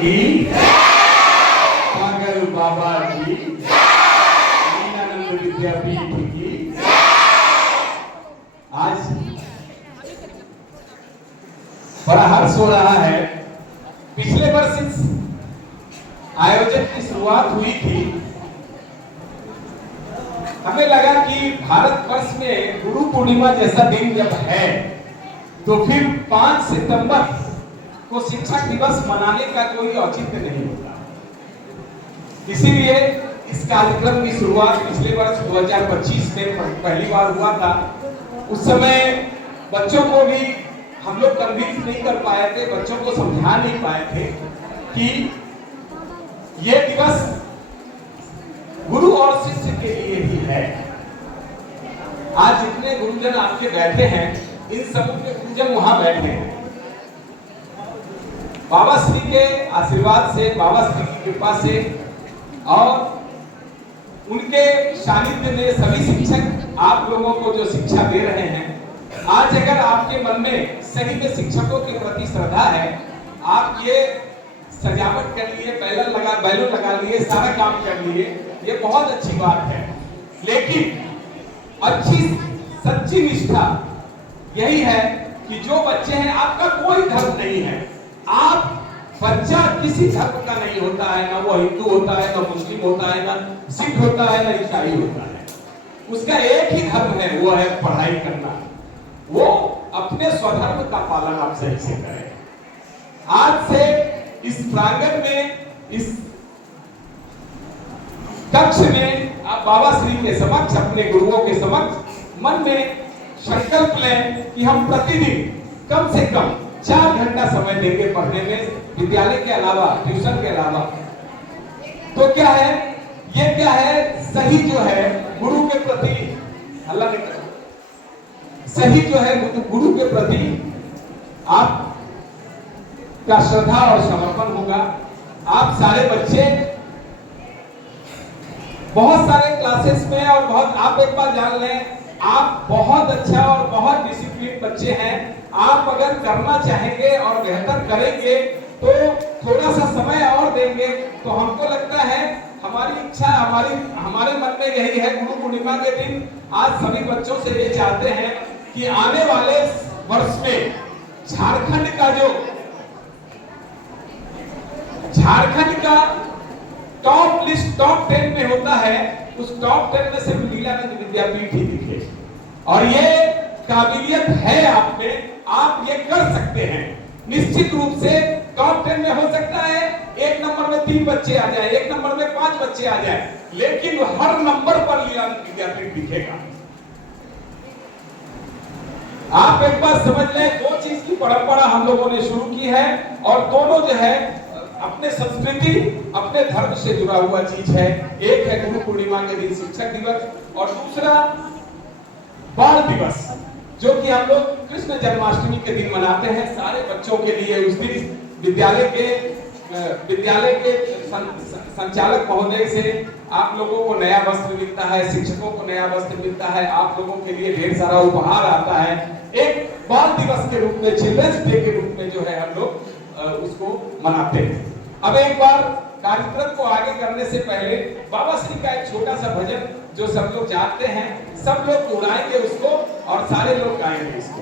की, पागल बाबा की, दीनानंद विद्यापीठ की। आज बड़ा हर्ष हो रहा है। पिछले वर्ष इस आयोजन की शुरुआत हुई थी। हमें लगा कि भारतवर्ष में गुरु पूर्णिमा जैसा दिन जब है तो फिर 5 सितंबर को शिक्षक दिवस मनाने का कोई औचित्य नहीं होता। इसीलिए इस कार्यक्रम की शुरुआत पिछले वर्ष 2025 में पहली बार हुआ था। उस समय बच्चों को भी हम लोग कन्विंस नहीं कर पाए थे, बच्चों को समझा नहीं पाए थे कि ये दिवस गुरु और शिष्य के लिए ही है। आज जितने गुरुजन आपके बैठे हैं, इन सब के गुरुजन वहां बैठे हैं। बाबा श्री के आशीर्वाद से, बाबा श्री की कृपा से और उनके सानिध्य में सभी शिक्षक आप लोगों को जो शिक्षा दे रहे हैं, आज अगर आपके मन में सही में शिक्षकों के प्रति श्रद्धा है, आप ये सजावट कर लिए, बैलून लगा लिए, सारा काम कर लिए, ये बहुत अच्छी बात है। लेकिन अच्छी सच्ची निष्ठा यही है कि जो बच्चे हैं, आपका कोई धर्म नहीं है, आप बच्चा किसी धर्म का नहीं होता है, ना वो हिंदू होता है, ना मुस्लिम होता है, ना सिख होता है, ना ईसाई होता है। उसका एक ही धर्म है, वो है पढ़ाई करना। वो अपने स्वधर्म का पालन आप सही से करें। आज से इस प्रांगण में, इस कक्ष में आप बाबा श्री के समक्ष, अपने गुरुओं के समक्ष मन में संकल्प लें कि हम प्रतिदिन कम से कम 4 घंटा समय देंगे पढ़ने में, विद्यालय के अलावा, ट्यूशन के अलावा। तो क्या है, ये क्या है, सही जो है गुरु के प्रति, अल्लाह ने कहा, सही जो है गुरु के प्रति आप का श्रद्धा और समर्पण होगा। आप सारे बच्चे बहुत सारे क्लासेस में और बहुत, आप एक बार जान लें, आप बहुत अच्छा और बहुत डिसिप्लिन बच्चे हैं। आप अगर करना चाहेंगे और बेहतर करेंगे तो थोड़ा सा समय और देंगे तो हमको लगता है, हमारी इच्छा, हमारे मन में यही है। गुरु पूर्णिमा के दिन आज सभी बच्चों से ये चाहते हैं कि आने वाले वर्ष में झारखंड का टॉप लिस्ट, टॉप 10 में होता है, उस टॉप 10 में सिर्फ दीनानंद विद्यापीठ ही दिखे। और ये काबिलियत है आप में, आप ये कर सकते हैं। निश्चित रूप से टॉप 10 में हो सकता है 1 नंबर में 3 बच्चे आ जाए, 1 नंबर में 5 बच्चे आ जाए, लेकिन हर नंबर पर दीनानंद विद्यापीठ दिखेगा। आप एक बार समझ लें, 2 चीज की परंपरा हम लोगों ने शुरू की है और दोनों जो है अपने संस्कृति, अपने धर्म से जुड़ा हुआ चीज है। एक है गुरु पूर्णिमा के दिन शिक्षक दिवस और दूसरा बाल दिवस, जो कि हम लोग कृष्ण जन्माष्टमी के दिन मनाते हैं। सारे बच्चों के लिए उस दिन विद्यालय के संचालक महोदय से आप लोगों को नया वस्त्र मिलता है, शिक्षकों को नया वस्त्र मिलता है, आप लोगों के लिए ढेर सारा उपहार आता है। एक बाल दिवस के रूप में, चिल्ड्रंस डे के रूप में जो है हम लोग उसको मनाते हैं। अब एक बार कार्यक्रम को आगे करने से पहले बाबा श्री का एक छोटा सा भजन जो सब लोग जानते हैं, सब लोग दोहराएंगे उसको और सारे लोग गाएंगे इसको।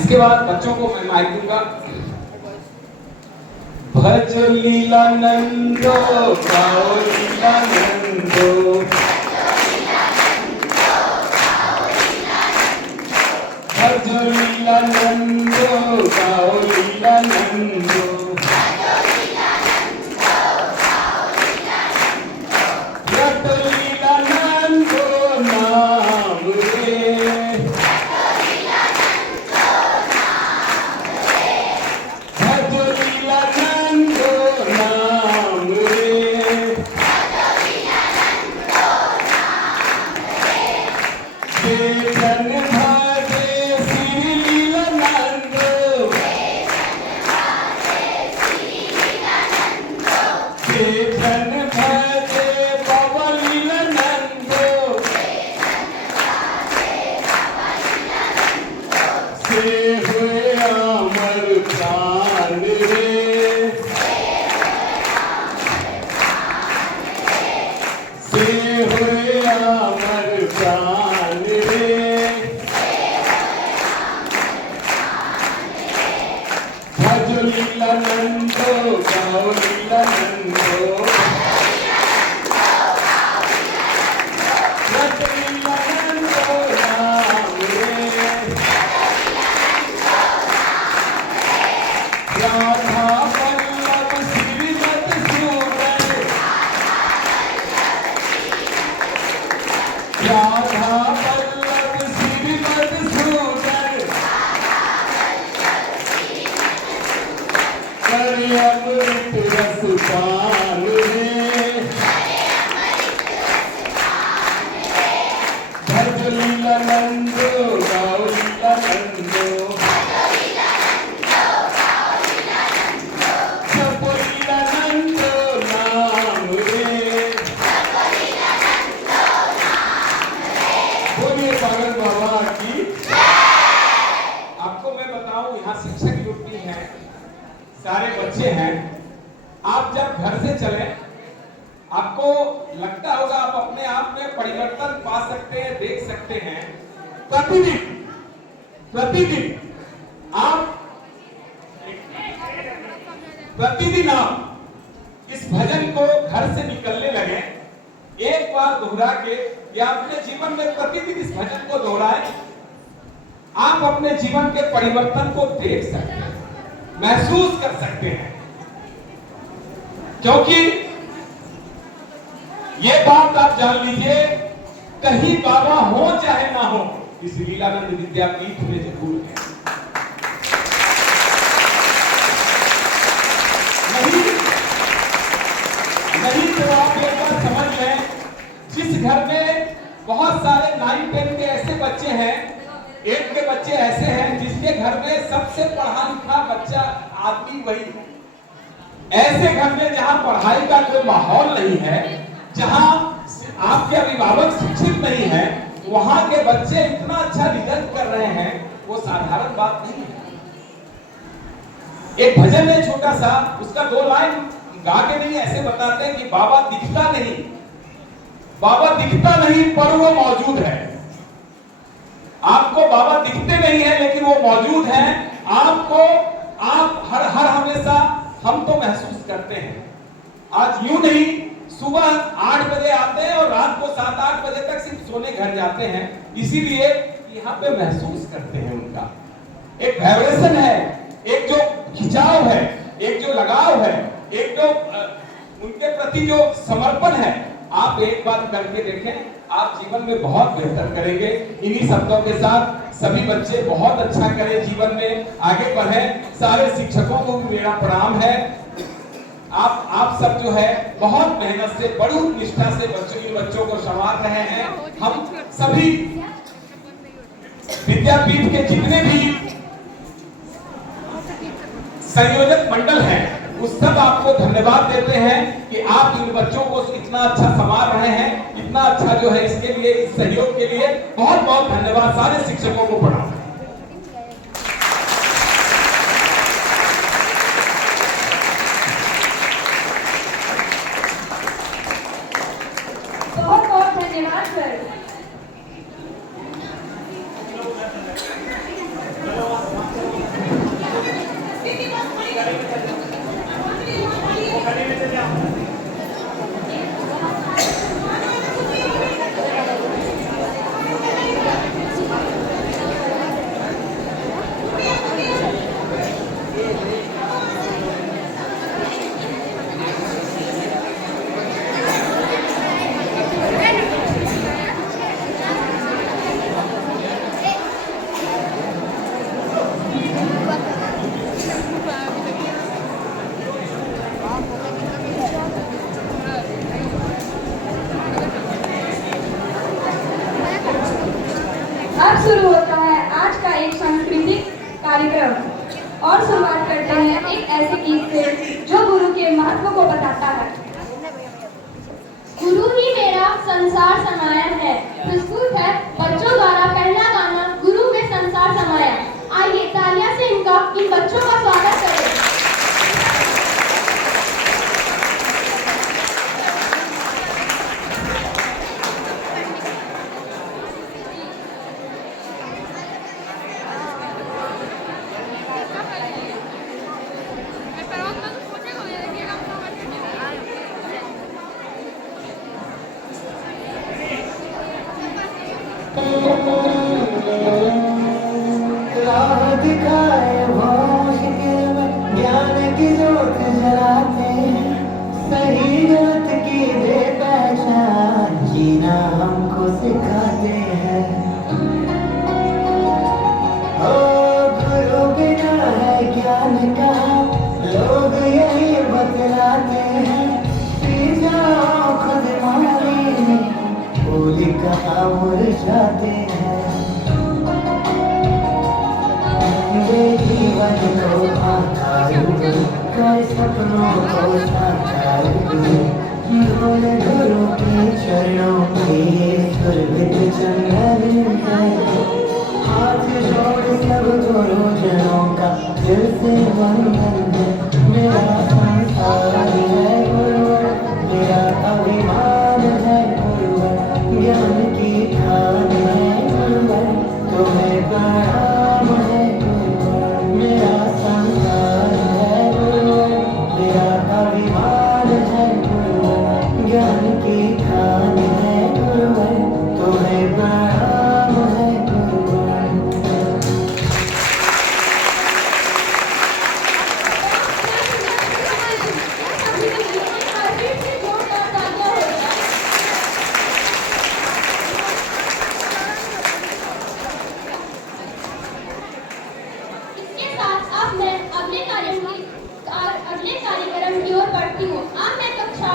इसके बाद बच्चों को मैं माइक दूंगा। भज लीला नंदो, गाओ लीला नंदो, भज लीला नंदो, गाओ लीला नंदो, रट लीला नंदो नाम रे, भज लीला नंदो नाम रे, बेचन भजे श्री लीला नंदो, बेचन भजे बाबा लीला नंदो, से हुए अमर प्राण रे, लीला नंदो गाओ लीला नंदो व्रज लीला नंदो राम रे राधा वल्लभ श्रीमद सूदन राधा वल्लभ श्रीमद सूदन करे अमृत रस पान रे भज लीला नंदो गाओ लीला नंदो जप लीला नंदो नाम रे बोलिए पागल बाबा की। आपको मैं बताऊं यहाँ शिक्षक ड्यूटी है, सारे बच्चे हैं। आप जब घर से चले आपको लगता होगा आप अपने आप में परिवर्तन पा सकते हैं, देख सकते हैं। प्रतिदिन आप इस भजन को घर से निकलने लगे, एक बार दोहरा के या अपने जीवन में प्रतिदिन इस भजन को दोहराएं, आप अपने जीवन के परिवर्तन को देख सकते हैं, महसूस कर सकते हैं। क्योंकि ये बात आप जान लीजिए, कहीं बाबा हो चाहे ना हो, इस लीलानंद विद्यापीठ में जरूर है। नहीं तो आप एक बार समझ लें, जिस घर में बहुत सारे 9-10 के ऐसे बच्चे हैं, 8 के बच्चे ऐसे हैं जिसके घर में सबसे पढ़ा लिखा बच्चा आदमी वही है। ऐसे घर में जहां पढ़ाई का कोई माहौल नहीं है, जहां आपके अभिभावक शिक्षित नहीं है, वहां के बच्चे इतना अच्छा रिजल्ट कर रहे हैं, वो साधारण बात नहीं है। एक भजन है छोटा सा, उसका 2 लाइन गा के नहीं ऐसे बताते हैं कि बाबा दिखता नहीं पर वो मौजूद है। आपको बाबा दिखते नहीं है लेकिन वो मौजूद है। आप हर हमेशा हम तो महसूस करते हैं। आज यूं नहीं, सुबह 8 बजे आते हैं और रात को 7-8 बजे तक सिर्फ सोने घर जाते हैं, इसीलिए यहाँ पे महसूस करते हैं। उनका एक वाइब्रेशन है, एक जो खिंचाव है, एक जो लगाव है, एक जो उनके प्रति जो समर्पण है, आप एक बार करके देखें, आप जीवन में बहुत बेहतर करेंगे। इन्हीं शब्दों के साथ सभी बच्चे बहुत अच्छा करें, जीवन में आगे बढ़ें। सारे शिक्षकों को मेरा प्रणाम है। आप सब जो है बहुत मेहनत से, बड़ी निष्ठा से बच्चों को संभाल रहे हैं। हम सभी विद्यापीठ के जितने भी संयोजक मंडल हैं, उस सब आपको धन्यवाद देते हैं कि आप इन बच्चों को इतना अच्छा संभाल रहे हैं, इतना अच्छा जो है इसके लिए, इस सहयोग के लिए बहुत बहुत धन्यवाद। सारे शिक्षकों को प्रणाम। बहुत बहुत धन्यवाद सर। अब शुरू होता है आज का एक सांस्कृतिक कार्यक्रम और शुरुआत करते हैं एक ऐसे गीत से जो गुरु के महत्व को बताता है। गुरु ही मेरा संसार समाया है। प्रस्तुत है बच्चों द्वारा पहला गाना गुरु में संसार समाया। आइए तालियां से इन बच्चों का स्वागत करें। की जोत जलाते हैं, सही गलत की दे पहचान, जीना हमको सिखाते हैं। ओ गुरु बिना है ज्ञान का, लोग यही बतलाते हैं, पी जाओ खुद मारी, फूल कहाँ मुरझाते हैं। जीवन को आकार दो, कई सपनों को साकार दो, बोल गुरु के चरणों के सुरभित चंदन है। हाथ जोड़ सब गुरुजनों का दिल से वंदन है। मेरा संसार है गुरुवर, मेरा अभिमान है गुरुवर, ज्ञान की खान है गुरुवर, तुम्हें प्रणाम है गुरुवर। मेरा संसार है गुरुवर, मेरा अभिमान है गुरुवर, ज्ञान की खान है गुरुवर, तुम्हें प्रणाम है गुरुवर। इसके साथ अब मैं अगले कार्यक्रम की ओर बढ़ती हूँ। अब मैं कक्षा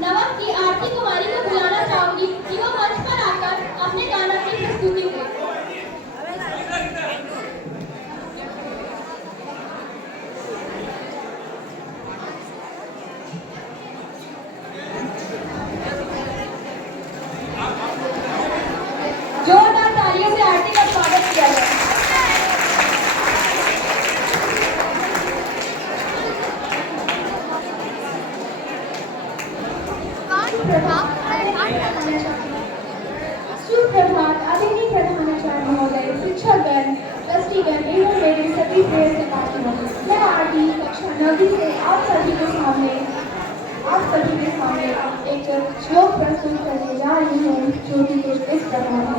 नवम की आरती कुमारी को बुलाना चाहूंगी कि वो मंच पर आकर अपने गाना की प्रस्तुति करें। जोरदार तालियों से आरती का स्वागत किया जाए। सुप्रभात आदरणीय प्रधानाचार्य महोदय, शिक्षकगण, ट्रस्टीगण एवं मेरे सभी प्रिय सहपाठियों, मैं आरती कक्षा 9वीं से आप सभी के सामने एक श्लोक प्रस्तुत करने जा रही हूँ, जो कि कुछ इस प्रकार है।